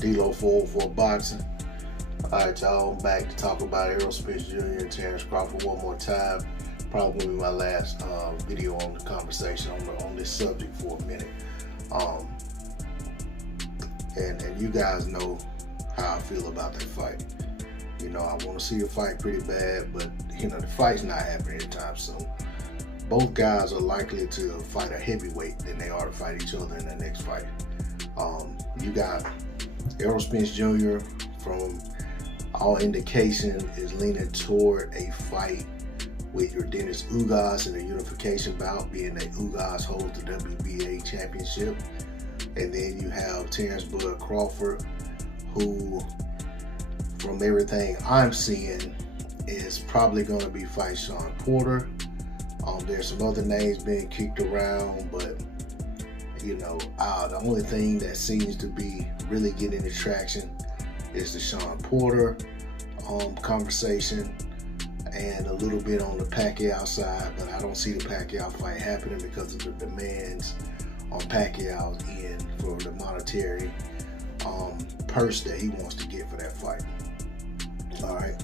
D-Lo 404 Boxing. Alright, y'all, I'm back to talk about Errol, Spence Jr. and Terrence Crawford one more time. Probably gonna be my last video on the conversation on this subject for a minute. And you guys know how I feel about that fight. You know, I want to see the fight pretty bad, but you know, the fight's not happening anytime soon. Both guys are likely to fight a heavyweight than they are to fight each other in the next fight. You got Errol Spence Jr. from all indication is leaning toward a fight with your Dennis Ugas in a unification bout, being that Ugas holds the WBA championship. And then you have Terrence Bud Crawford, who, from everything I'm seeing, is probably going to be fighting Shawn Porter. There's some other names being kicked around, but you know, the only thing that seems to be really getting the traction is the Shawn Porter conversation, and a little bit on the Pacquiao side, but I don't see the Pacquiao fight happening because of the demands on Pacquiao's end for the monetary purse that he wants to get for that fight. All right.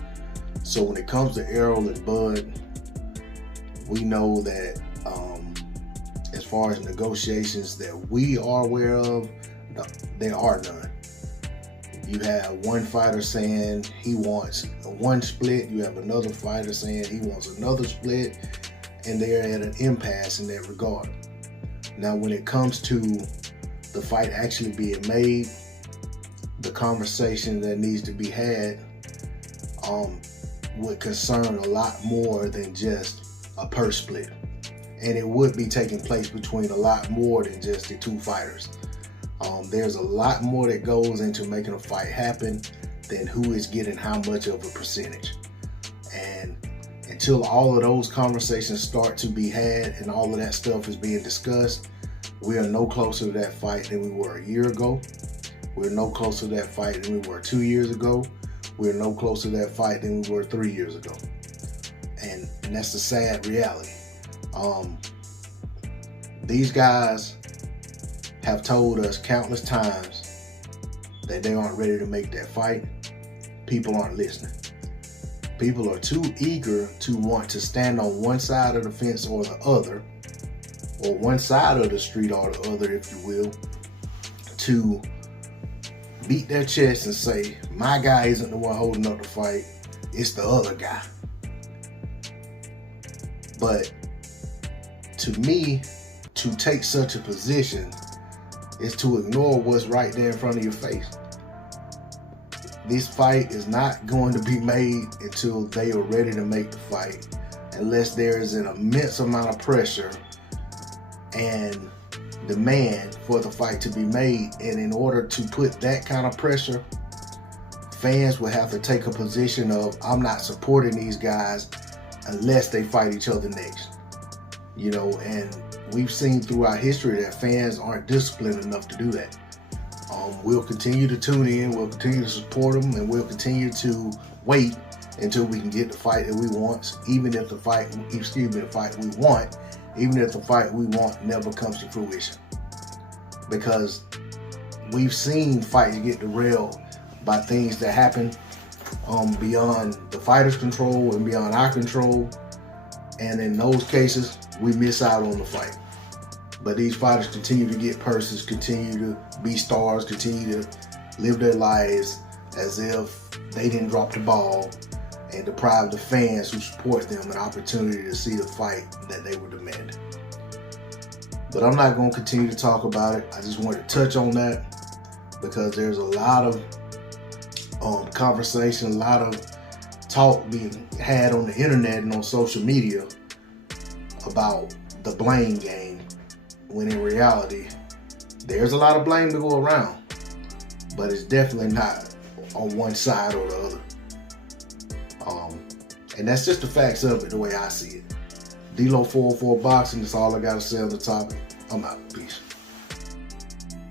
So when it comes to Errol and Bud, we know that as far as negotiations that we are aware of, no, there are none. You have one fighter saying he wants one split. You have another fighter saying he wants another split, and they're at an impasse in that regard. Now, when it comes to the fight actually being made, the conversation that needs to be had would concern a lot more than just a purse split. And it would be taking place between a lot more than just the two fighters. There's a lot more that goes into making a fight happen than who is getting how much of a percentage. And until all of those conversations start to be had and all of that stuff is being discussed, we are no closer to that fight than we were a year ago. We're no closer to that fight than we were 2 years ago. We're no closer to that fight than we were 3 years ago. And that's the sad reality. These guys have told us countless times that they aren't ready to make that fight. People aren't listening. People are too eager to want to stand on one side of the fence or the other, or one side of the street or the other, if you will, to beat their chest and say, my guy isn't the one holding up the fight, it's the other guy. But to me, to take such a position is to ignore what's right there in front of your face. This fight is not going to be made until they are ready to make the fight, unless there is an immense amount of pressure and demand for the fight to be made. And in order to put that kind of pressure, fans will have to take a position of, I'm not supporting these guys unless they fight each other next. You know, and we've seen throughout history that fans aren't disciplined enough to do that. We'll continue to tune in, we'll continue to support them, and we'll continue to wait until we can get the fight that we want, even if the fight we want, even if the fight we want never comes to fruition. Because we've seen fights get derailed by things that happen beyond the fighter's control and beyond our control. And in those cases, we miss out on the fight. But these fighters continue to get purses, continue to be stars, continue to live their lives as if they didn't drop the ball, and deprive the fans who support them an opportunity to see the fight that they were demanding. But I'm not going to continue to talk about it. I just wanted to touch on that because there's a lot of conversation, a lot of talk being had on the internet and on social media about the blame game, when in reality there's a lot of blame to go around, but it's definitely not on one side or the other. And that's just the facts of it, the way I see it. D-Lo 404 Boxing, that's all I got to say on the topic. I'm out. Peace.